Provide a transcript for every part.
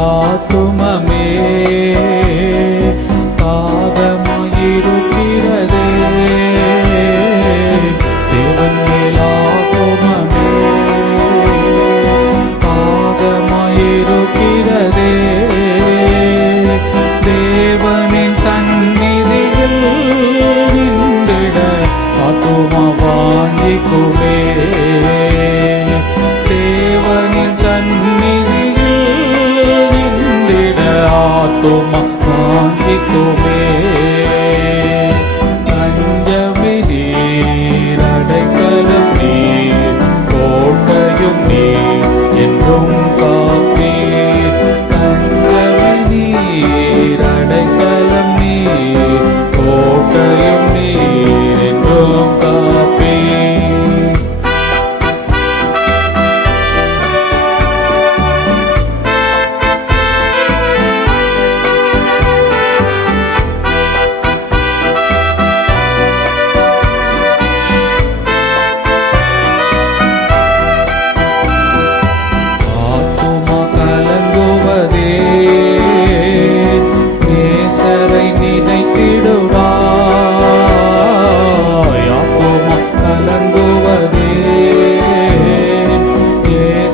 தேவன் மேலாத்துமமே தாகமாயிருக்கிறதே தேவன் மேலாத்துமமே தாகமாயிருக்கிறதே தேவனின் சந்நிதியில் நின்றிட ஆத்துமா வாங்கிக்குமே சந்நிதியில் நின்றிட ஆத்துமா வாங்கிக்குமே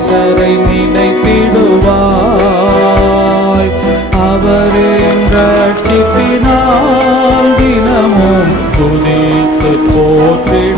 லாசரை நினைத்திடுவாய். அவரே ரட்சிப்பினால் தினமும் துதித்து போற்றிட